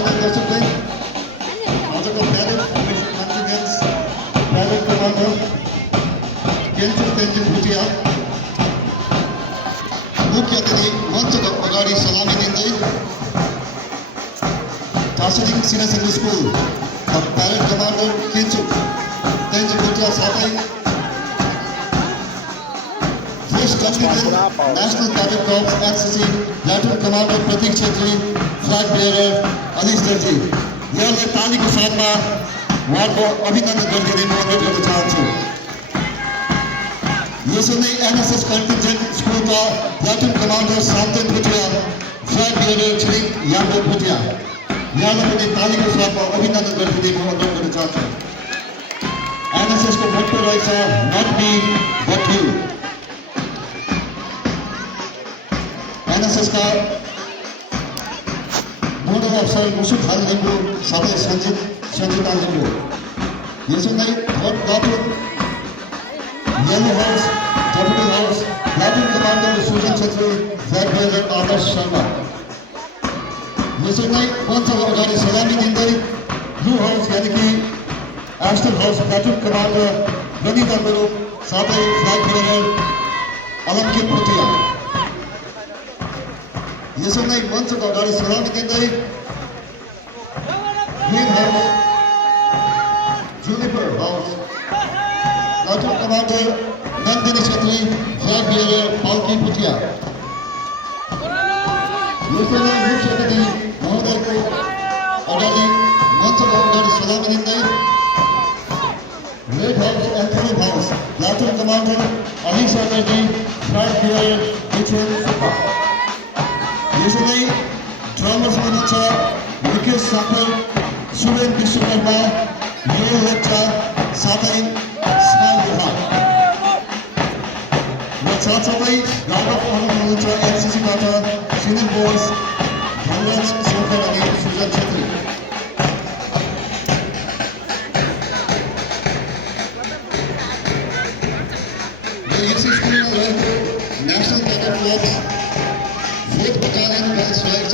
स्वागत दर्शकलाई आजको parade contingents parade commander Kenchu Tenzing Bhutia मुख्य अतिथि मञ्चको अगाडि सलामी दिँदै Tashiding senior secondary school parade commander Kenchu Tenzing Bhutia साथै National Cadet Corps NCC Lieutenant Commander Pratik Chhetri, Flag Bearer Anish Darji. यहाँलाई तालीको साथमा उहाँको अभिनन्दन गरिदिने म अनुरोध गर्न चाहन्छु। यसो नै एनएसएस कन्टिजेन्ट स्कुलका Lieutenant Commander शान्तन Bhutia, Flag Bearer Shri Yadav Bhutia. यहाँलाई पनि तालीको साथमा अभिनन्दन गरिदिने म अनुरोध गर्न चाहन्छु। एनएसएस को मोटो रहेछ not me but you. NSS का नोडल अफसर मुसु खालिङको साथै सञ्जिता लिम्बू यसो नै platoon yellow house deputy house platoon commander Sujan Chhetri flag bearer Adarsh Sharma यसो नै मञ्चको अगाडि सलामी दिँदै ब्लू हाउस यानि कि एस्टल हाउस लाटुन कमान्डर रनिता गुरु साथै फ्ल्याग बेयर अलङ्कित भुटिया यसो नै मञ्चको अगाडि सलामी दिँदै green house juniper house platoon commander Nandini Chhetri flag bearer Palki Bhutia यसो नै मुख्य अतिथि महोदयको अगाडि मञ्चको अगाडि सलामी दिँदै red house Anthony house platoon commander Anish Darji flag bearer Wichen Subba यसो नै ड्रमर्स हुनुहुन्छ विकेश सापर सुरेन विश्वकर्मा निल लेप्चा साथै स्माइल विभाग र साथसाथै गायक हुनुहुन्छ एनसिसीबाट सिनियर बोर्ड्स धनराज शङ्कर अनि सुजन छेत्री र यसै स्कुलमा रहेको national cadet club 4th Battalion Girls Flag